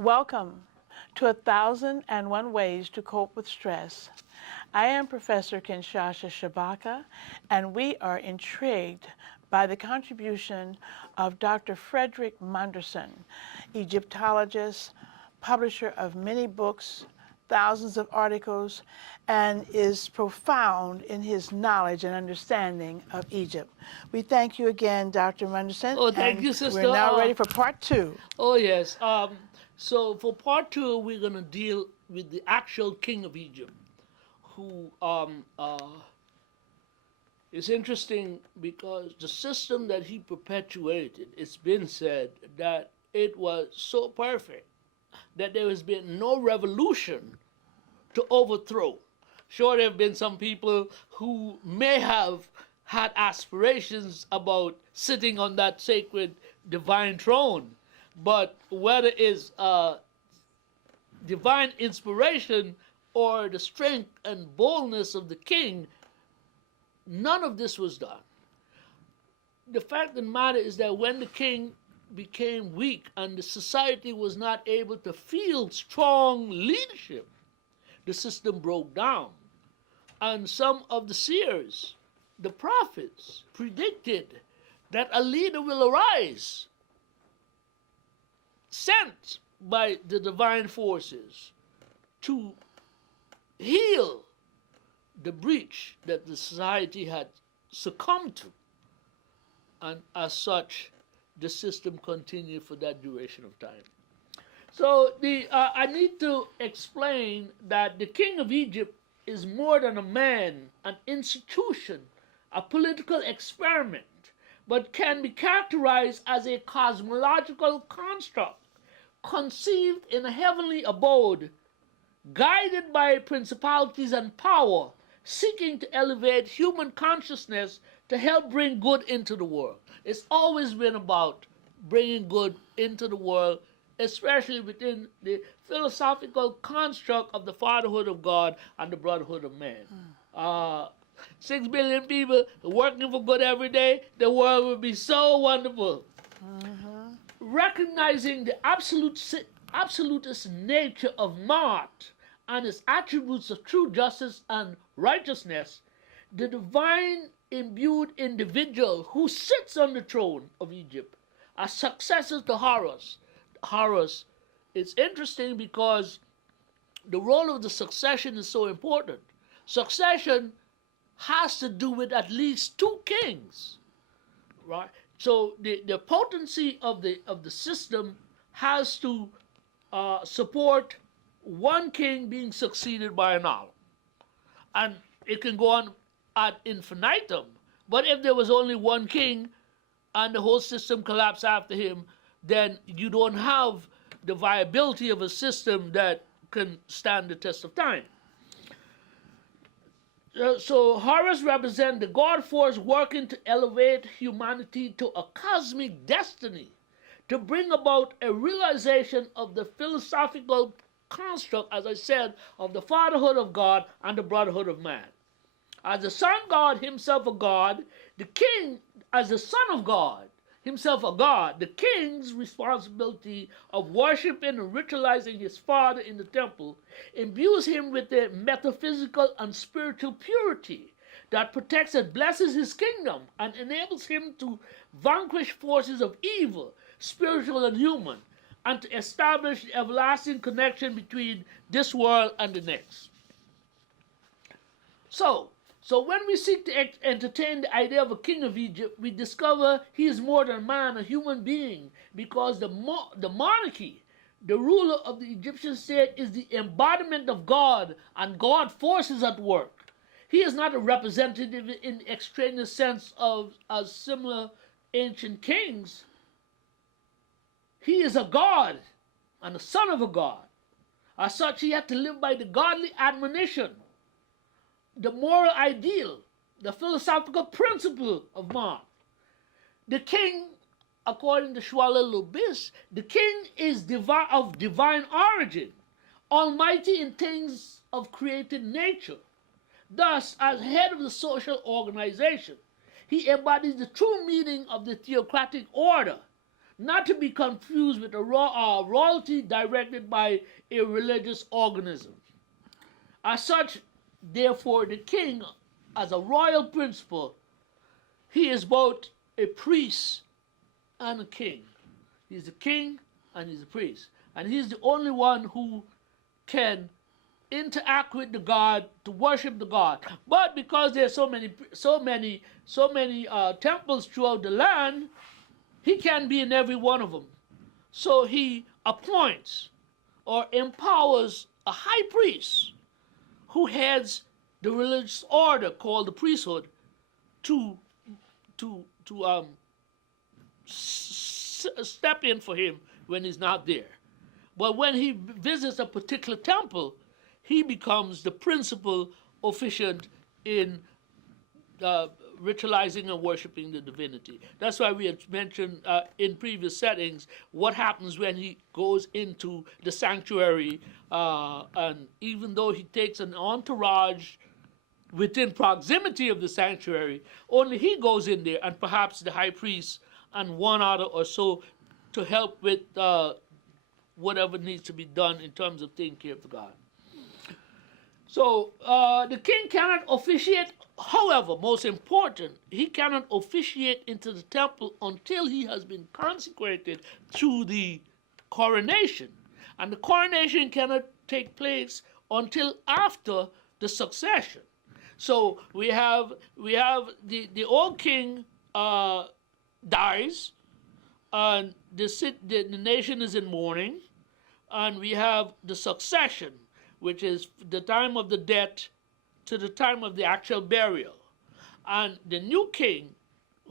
Welcome to 1001 Ways to Cope with Stress. I am Professor Kinshasa Shabaka, and we are intrigued by the contribution of Dr. Frederick Manderson, Egyptologist, publisher of many books, thousands of articles, and is profound in his knowledge and understanding of Egypt. We thank you again, Dr. Manderson. Oh, thank you, sister. We're now ready for part two. Oh, yes. So for part two, we're going to deal with the actual king of Egypt, who is interesting because the system that he perpetuated, it's been said that it was so perfect that there has been no revolution to overthrow. Sure, there have been some people who may have had aspirations about sitting on that sacred divine throne, but whether it's divine inspiration or the strength and boldness of the king, none of this was done. The fact of the matter is that when the king became weak and the society was not able to field strong leadership, the system broke down. And some of the seers, the prophets, predicted that a leader will arise, sent by the divine forces to heal the breach that the society had succumbed to. And as such, the system continued for that duration of time. So I need to explain that the king of Egypt is more than a man, an institution, a political experiment, but can be characterized as a cosmological construct conceived in a heavenly abode, guided by principalities and power, seeking to elevate human consciousness to help bring good into the world. It's always been about bringing good into the world, especially within the philosophical construct of the fatherhood of God and the brotherhood of man. 6 billion people working for good every day, the world would be so wonderful. Recognizing the absolutist nature of Ma'at and its attributes of true justice and righteousness, the divine imbued individual who sits on the throne of Egypt as successor to Horus. Horus, it's interesting because the role of the succession is so important. Succession has to do with at least two kings, right? So the potency of the system has to support one king being succeeded by another, and it can go on ad infinitum. But if there was only one king and the whole system collapsed after him, then you don't have the viability of a system that can stand the test of time. So Horus represents the God force working to elevate humanity to a cosmic destiny, to bring about a realization of the philosophical construct, as I said, of the fatherhood of God and the brotherhood of man. As the sun god, himself a god, the king, as the son of God, himself a god, the king's responsibility of worshiping and ritualizing his father in the temple imbues him with a metaphysical and spiritual purity that protects and blesses his kingdom and enables him to vanquish forces of evil, spiritual and human, and to establish the everlasting connection between this world and the next. So when we seek to entertain the idea of a king of Egypt, we discover he is more than man, a human being, because the monarchy, the ruler of the Egyptian state, is the embodiment of God, and God forces at work. He is not a representative in the extraneous sense of as similar ancient kings. He is a God and the son of a God. As such, he had to live by the godly admonition, the moral ideal, the philosophical principle of Ma'at. The king, according to Shwala Lubis, the king is of divine origin, almighty in things of created nature. Thus, as head of the social organization, he embodies the true meaning of the theocratic order, not to be confused with a royalty directed by a religious organism. As such, therefore, the king, as a royal principle, he is both a priest and a king. He's a king and he's a priest. And he's the only one who can interact with the God, to worship the God. But because there's so many temples throughout the land, he can't be in every one of them. So he appoints or empowers a high priest who heads the religious order called the priesthood to step in for him when he's not there. But when he visits a particular temple, he becomes the principal officiant in ritualizing and worshiping the divinity. That's why we had mentioned in previous settings what happens when he goes into the sanctuary, and even though he takes an entourage within proximity of the sanctuary, only he goes in there, and perhaps the high priest and one other or so to help with whatever needs to be done in terms of taking care of the God. So the king cannot officiate. However, most important, he cannot officiate into the temple until he has been consecrated through the coronation. And the coronation cannot take place until after the succession. So we have the old king dies, and the nation is in mourning, and we have the succession, which is the time of the death to the time of the actual burial. And the new king,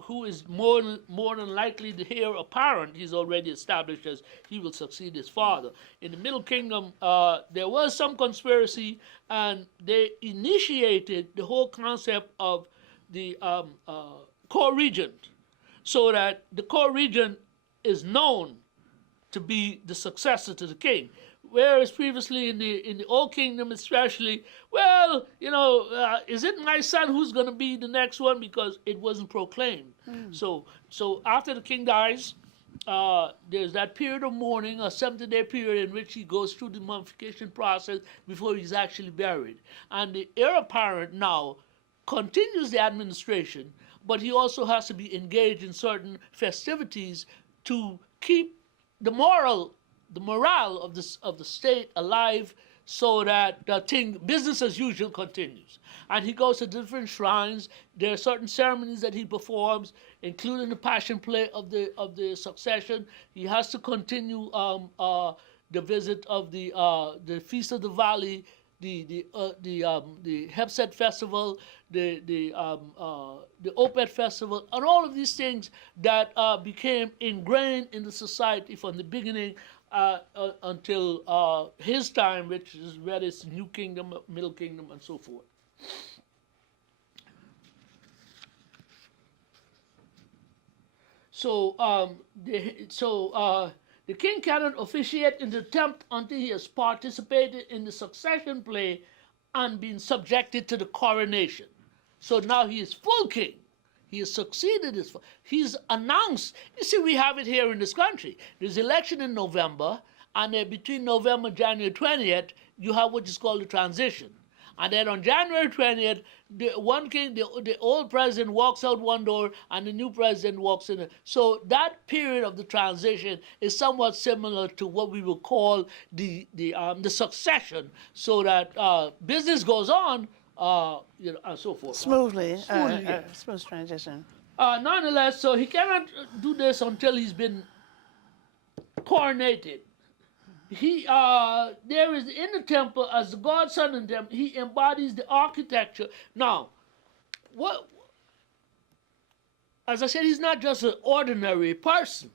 who is more than likely the heir apparent, he's already established as he will succeed his father. In the Middle Kingdom, there was some conspiracy, and they initiated the whole concept of the co-regent, so that the co-regent is known to be the successor to the king. Whereas previously in the Old Kingdom especially, well, is it my son who's going to be the next one, because it wasn't proclaimed. So after the king dies, there's that period of mourning, a 70-day period in which he goes through the mummification process before he's actually buried. And the heir apparent now continues the administration, but he also has to be engaged in certain festivities to keep the morale of the state alive, so that business as usual continues. And he goes to different shrines. There are certain ceremonies that he performs, including the passion play of the succession. He has to continue the visit of the Feast of the Valley, the Hepset Festival, the Opet Festival, and all of these things that became ingrained in the society from the beginning until his time, which is where it's New Kingdom, Middle Kingdom, and so forth. So the king cannot officiate in the temple until he has participated in the succession play and been subjected to the coronation. So now he is full king. He has succeeded. He's announced. You see, we have it here in this country. There's election in November, and then between November and January 20th, you have what is called the transition. And then on January 20th, the old president walks out one door, and the new president walks in. So that period of the transition is somewhat similar to what we would call the succession, so that business goes on. And so forth. Smoothly, yeah. smooth transition. Nonetheless, so he cannot do this until he's been coronated. He there is in the temple as the godson in them. He embodies the architecture. Now, what? As I said, he's not just an ordinary person.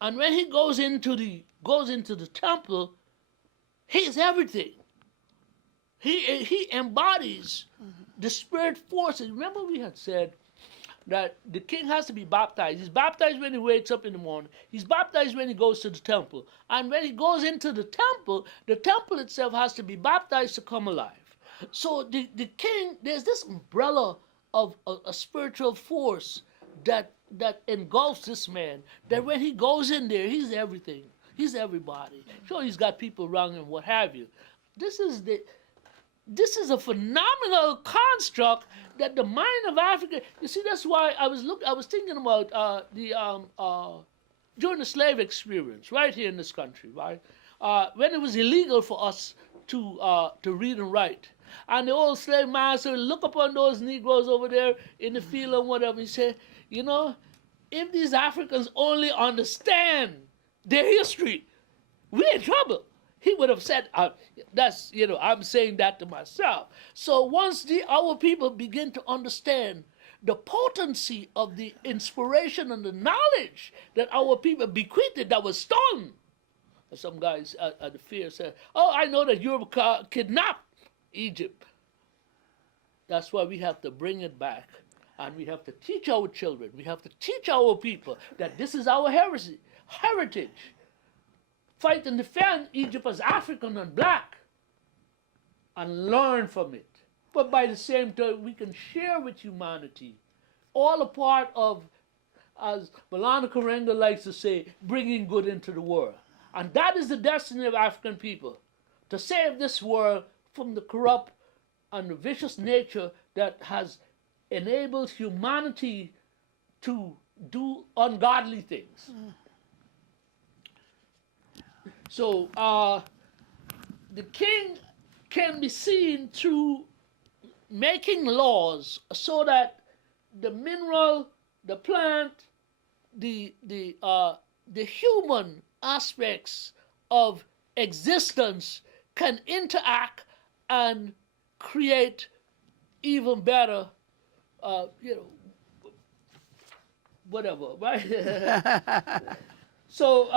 And when he goes into the temple, he's everything. He embodies the spirit forces. Remember, we had said that the king has to be baptized. He's baptized when he wakes up in the morning. He's baptized when he goes to the temple. And when he goes into the temple itself has to be baptized to come alive. So the king, there's this umbrella of a spiritual force that engulfs this man, that when he goes in there, he's everything. He's everybody. Sure, he's got people around him, what have you. This is a phenomenal construct that the mind of Africa. You see, that's why I was thinking about during the slave experience right here in this country, right? When it was illegal for us to read and write. And the old slave master would look upon those Negroes over there in the field and whatever. He said, you know, if these Africans only understand their history, we're in trouble. He would have said, that's, I'm saying that to myself. So once our people begin to understand the potency of the inspiration and the knowledge that our people bequeathed that was stolen, some guys at the fair said, oh, I know that Europe kidnapped Egypt. That's why we have to bring it back. And we have to teach our children, we have to teach our people that this is our heritage. Fight and defend Egypt as African and black and learn from it. But by the same time, we can share with humanity, all a part of, as Malana Karenga likes to say, bringing good into the world. And that is the destiny of African people, to save this world from the corrupt and the vicious nature that has enabled humanity to do ungodly things. So the king can be seen through making laws so that the mineral, the plant, the human aspects of existence can interact and create even better, whatever, right? So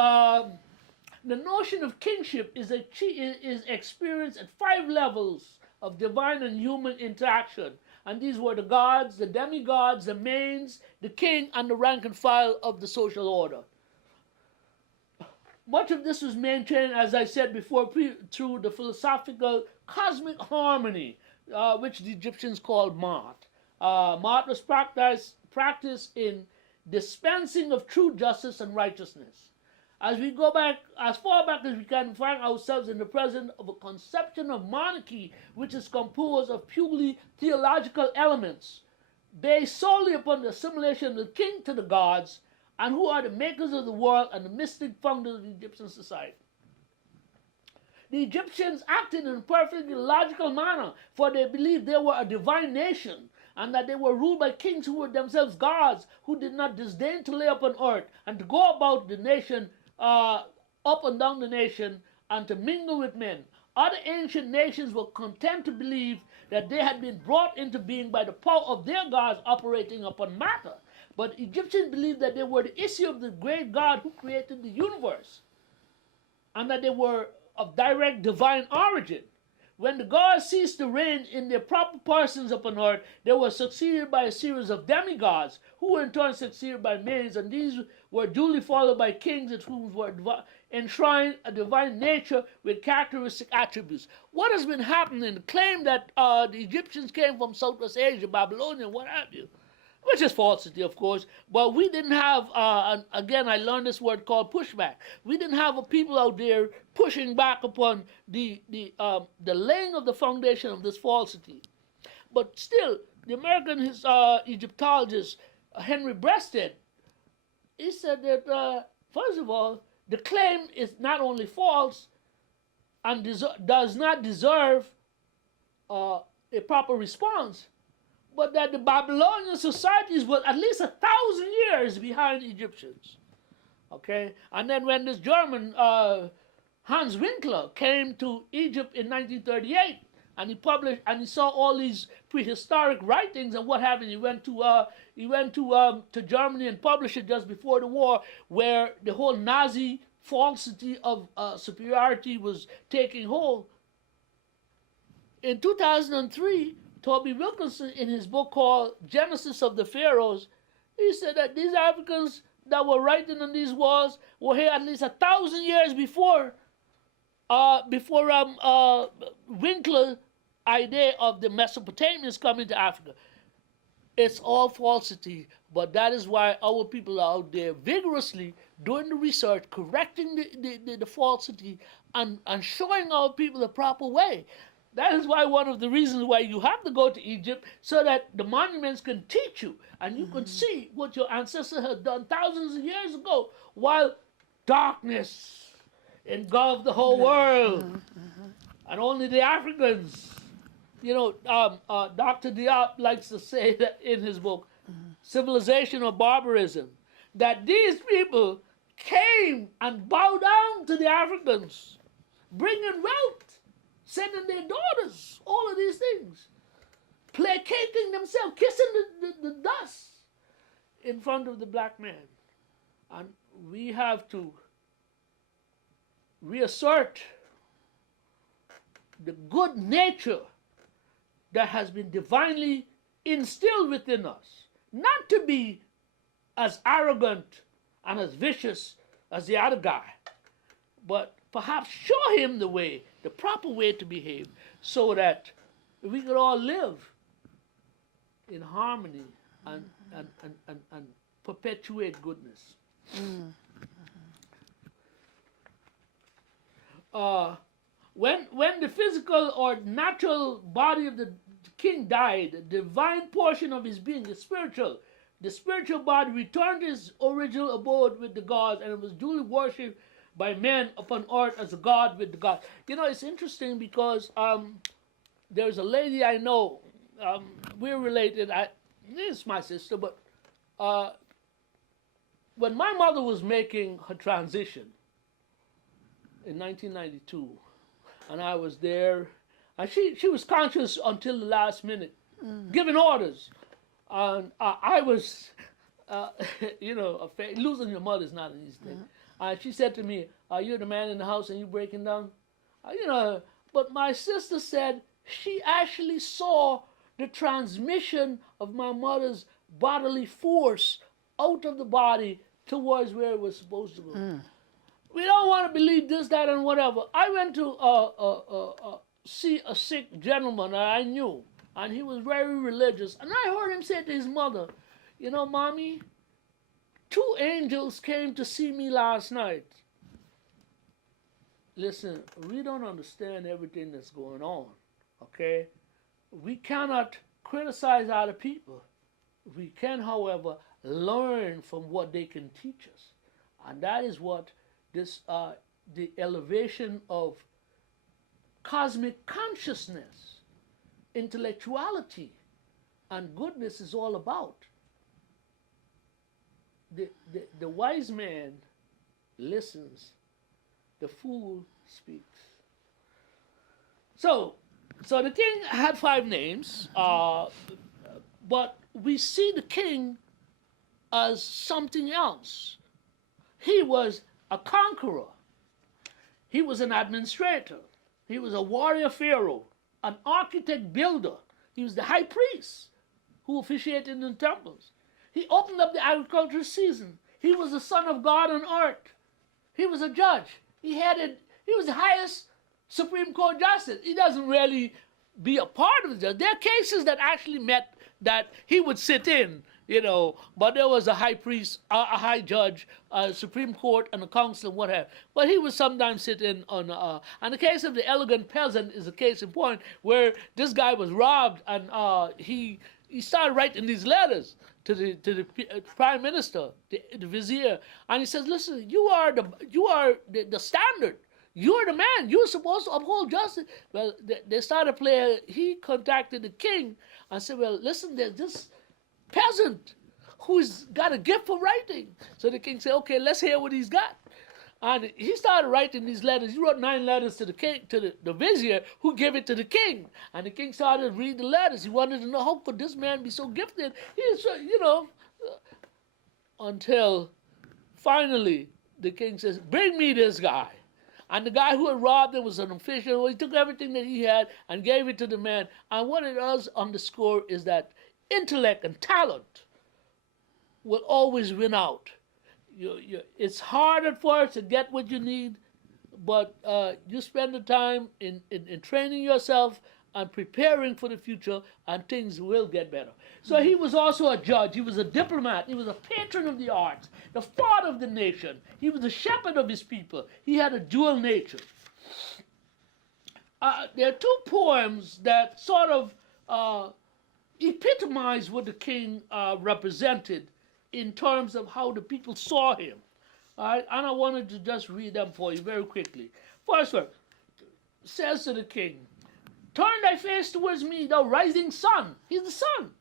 the notion of kingship is experienced at 5 levels of divine and human interaction. And these were the gods, the demigods, the mains, the king, and the rank and file of the social order. Much of this was maintained, as I said before, through the philosophical cosmic harmony, which the Egyptians called Maat. Maat was practiced in dispensing of true justice and righteousness. As we go back, as far back as we can, find ourselves in the presence of a conception of monarchy which is composed of purely theological elements, based solely upon the assimilation of the king to the gods, and who are the makers of the world and the mystic founders of Egyptian society. The Egyptians acted in a perfectly logical manner, for they believed they were a divine nation, and that they were ruled by kings who were themselves gods, who did not disdain to lay upon earth and to go about the nation, up and down the nation, and to mingle with men. Other ancient nations were content to believe that they had been brought into being by the power of their gods operating upon matter. But Egyptians believed that they were the issue of the great God who created the universe, and that they were of direct divine origin. When the gods ceased to reign in their proper persons upon earth, they were succeeded by a series of demigods, who were in turn succeeded by maidens, and these were duly followed by kings in whom were enshrined a divine nature with characteristic attributes. What has been happening? The claim that the Egyptians came from Southwest Asia, Babylonia, what have you, which is falsity, of course, but we didn't have, again, I learned this word called pushback. We didn't have a people out there pushing back upon the laying of the foundation of this falsity. But still, the American Egyptologist Henry Breasted, he said that, first of all, the claim is not only false and does not deserve a proper response, but that the Babylonian societies were at least 1,000 years behind Egyptians. Okay? And then when this German, Hans Winkler, came to Egypt in 1938, and he published, and he saw all these prehistoric writings and what have you. He went to Germany and published it just before the war, where the whole Nazi falsity of superiority was taking hold. In 2003, Toby Wilkinson, in his book called Genesis of the Pharaohs, he said that these Africans that were writing on these walls were here at least 1,000 years before Winkler's idea of the Mesopotamians coming to Africa. It's all falsity. But that is why our people are out there vigorously doing the research, correcting the falsity, and showing our people the proper way. That is why one of the reasons why you have to go to Egypt, so that the monuments can teach you and you can see what your ancestors had done thousands of years ago, while darkness engulfed the whole world. And only the Africans, Dr. Diop likes to say that in his book, Civilization or Barbarism, that these people came and bowed down to the Africans, bringing wealth, sending their daughters, all of these things, placating themselves, kissing the dust in front of the black man. And we have to reassert the good nature that has been divinely instilled within us, not to be as arrogant and as vicious as the other guy, but perhaps show him the proper way to behave, so that we could all live in harmony and perpetuate goodness. When the physical or natural body of the king died, the divine portion of his being, the spiritual body returned to his original abode with the gods, and it was duly worshipped by men upon earth as a god with the gods. It's interesting because there's a lady I know, we're related, this is my sister, but when my mother was making her transition in 1992, and I was there, and she was conscious until the last minute, giving orders. And I was, losing your mother is not an easy thing. She said to me, "You're the man in the house and you breaking down?" But my sister said she actually saw the transmission of my mother's bodily force out of the body towards where it was supposed to go. We don't want to believe this, that, and whatever. I went to see a sick gentleman that I knew, and he was very religious. And I heard him say to his mother, "Mommy, 2 angels came to see me last night." Listen, we don't understand everything that's going on, okay? We cannot criticize other people. We can, however, learn from what they can teach us. And that is what this the elevation of cosmic consciousness, intellectuality, and goodness is all about. The wise man listens, the fool speaks. So the king had 5 names, but we see the king as something else. He was a conqueror. He was an administrator. He was a warrior pharaoh, an architect builder. He was the high priest who officiated in the temples. He opened up the agricultural season. He was the son of God on earth. He was a judge. He was the highest Supreme Court justice. He doesn't really be a part of the judge. There are cases that actually meant that he would sit in, but there was a high priest, a high judge, a Supreme Court, and a council, and what have. But he would sometimes sit in on. And the case of the elegant peasant is a case in point where this guy was robbed, and he started writing these letters to the prime minister, the vizier, and he says, "Listen, you are the standard. You're the man. You're supposed to uphold justice." Well, they started playing. He contacted the king and said, "Well, listen, there's this peasant who's got a gift for writing." So the king said, "Okay, let's hear what he's got." And he started writing these letters. He wrote 9 letters to the king, to the vizier, who gave it to the king. And the king started to read the letters. He wanted to know, how could this man be so gifted? He's, until finally the king says, "Bring me this guy." And the guy who had robbed him was an official. He took everything that he had and gave it to the man. And what it does underscore is that intellect and talent will always win out. It's hard at first to get what you need, but you spend the time in training yourself and preparing for the future, and things will get better. So he was also a judge, he was a diplomat, he was a patron of the arts, the father of the nation, he was the shepherd of his people. He had a dual nature. There are two poems that sort of epitomize what the king represented in terms of how the people saw him. All right? And I wanted to just read them for you very quickly. First one says to the king, "Turn thy face towards me, thou rising sun." He's the sun.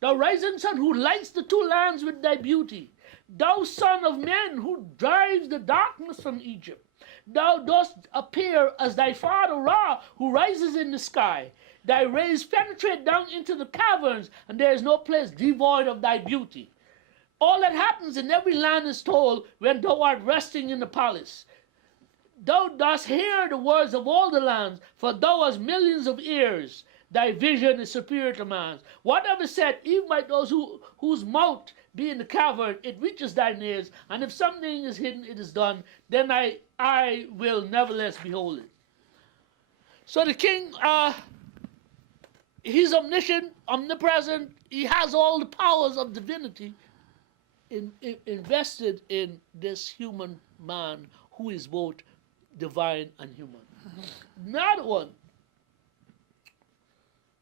"Thou rising sun, who lights the two lands with thy beauty. Thou son of man, who drives the darkness from Egypt. Thou dost appear as thy father Ra, who rises in the sky. Thy rays penetrate down into the caverns, and there is no place devoid of thy beauty. All that happens in every land is told when thou art resting in the palace. Thou dost hear the words of all the lands, for thou hast millions of ears. Thy vision is superior to man's. Whatever said, even by those whose mouth be in the cavern, it reaches thine ears, and if something is hidden, it is done. Then I will nevertheless behold it." So the king, he's omniscient, omnipresent. He has all the powers of divinity invested in this human man who is both divine and human. Another one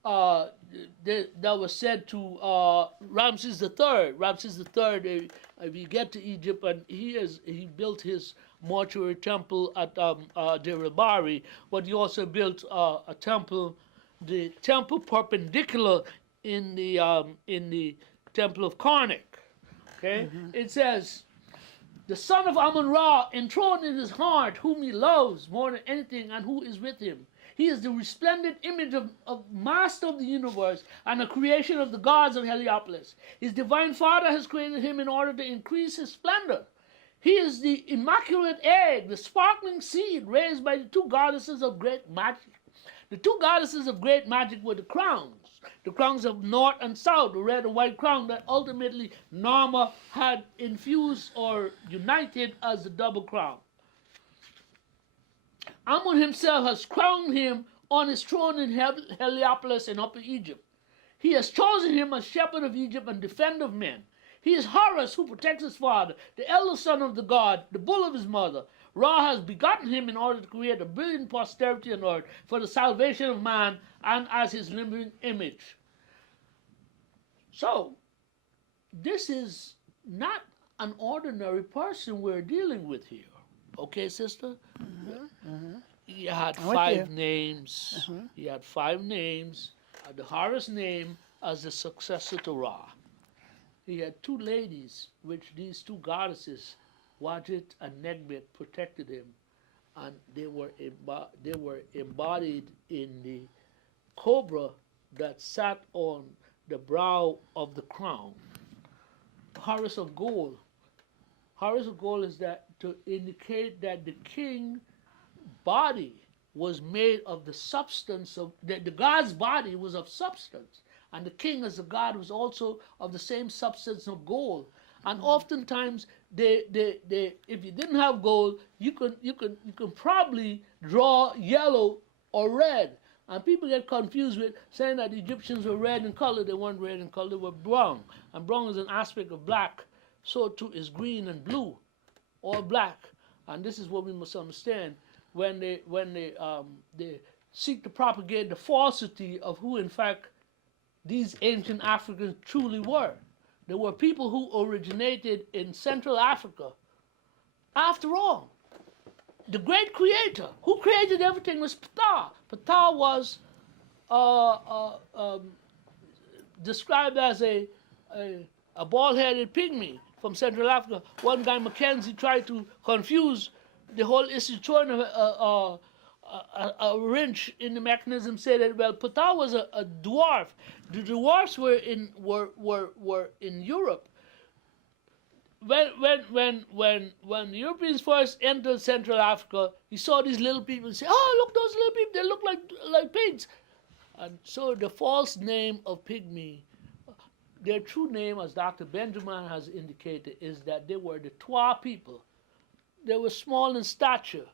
that was said to Ramses III. Ramses III, we get to Egypt, and he built his mortuary temple at Deir el-Bahari, but he also built a temple, the temple perpendicular in the temple of Karnak. Okay, it says, "The son of Amun-Ra, enthroned in his heart, whom he loves more than anything, and who is with him. He is the resplendent image of Master of the universe and a creation of the gods of Heliopolis. His divine father has created him in order to increase his splendor. He is the immaculate egg, the sparkling seed raised by the two goddesses of great magic. The two goddesses of great magic were the crowns of north and south, the red and white crown that ultimately Narmer had infused or united as the double crown. Amun himself has crowned him on his throne in Heliopolis in Upper Egypt. He has chosen him as shepherd of Egypt and defender of men. He is Horus, who protects his father, the eldest son of the god, the bull of his mother. Ra has begotten him in order to create a brilliant posterity on earth for the salvation of man and as his living image." So, this is not an ordinary person we're dealing with here. Okay, sister? He had five names. He had 5 names. The Horus name as the successor to Ra. He had 2 ladies, which these 2 goddesses, Wadjet and Negbet, protected him, and they were embodied in the cobra that sat on the brow of the crown. Horus of gold. Horus of gold is that to indicate that the king body was made of the substance of the god's body was of substance, and the king as a god was also of the same substance of gold. And oftentimes they if you didn't have gold, you can probably draw yellow or red. And people get confused with saying that the Egyptians were red in color. They weren't red in color, they were brown. And brown is an aspect of black. So too is green and blue, or black. And this is what we must understand when they seek to propagate the falsity of who in fact these ancient Africans truly were. There were people who originated in Central Africa. After all, the great creator who created everything was Ptah. Ptah was described as a bald-headed pygmy from Central Africa. One guy, Mackenzie, tried to confuse the whole issue, throwing a wrench in the mechanism, said that, well, Ptah was a dwarf. The dwarfs were in Europe. When the Europeans first entered Central Africa, you saw these little people and say, "Oh, look, those little people, they look like pigs." And so the false name of pygmy, their true name, as Dr. Benjamin has indicated, is that they were the Twa people. They were small in stature.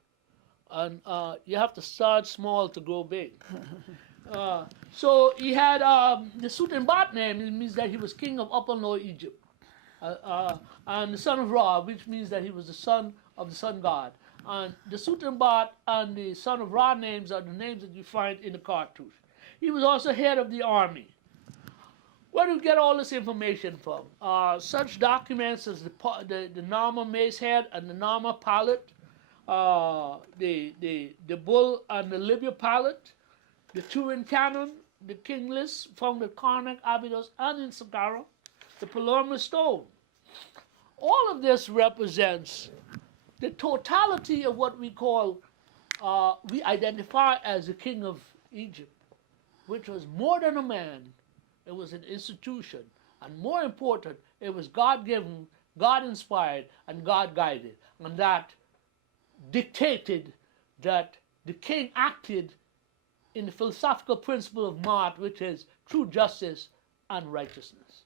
and you have to start small to grow big. So he had the Sutenbat name. It means that he was king of Upper Lower Egypt, and the son of Ra, which means that he was the son of the sun god. And the Sutenbat and the son of Ra names are the names that you find in the cartouche. He was also head of the army. Where do we get all this information from? Such documents as the Nama mace head and the Nama palette, the bull and the Libya palette, the Turin canon, the king list found at Karnak, Abydos, and in Saqqara, the Palermo stone. All of this represents the totality of what we call, we identify as the king of Egypt, which was more than a man. It was an institution. And more important, it was God-given, God-inspired, and God-guided. And that dictated that the king acted in the philosophical principle of Ma'at, which is true justice and righteousness.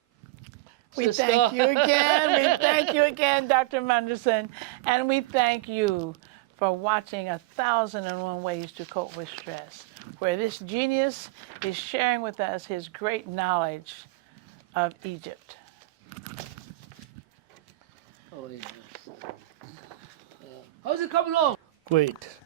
We thank you again. We thank you again, Dr. Munderson. And we thank you for watching 1001 Ways to Cope with Stress, where this genius is sharing with us his great knowledge of Egypt. Oh, yes. How's it coming along? Great.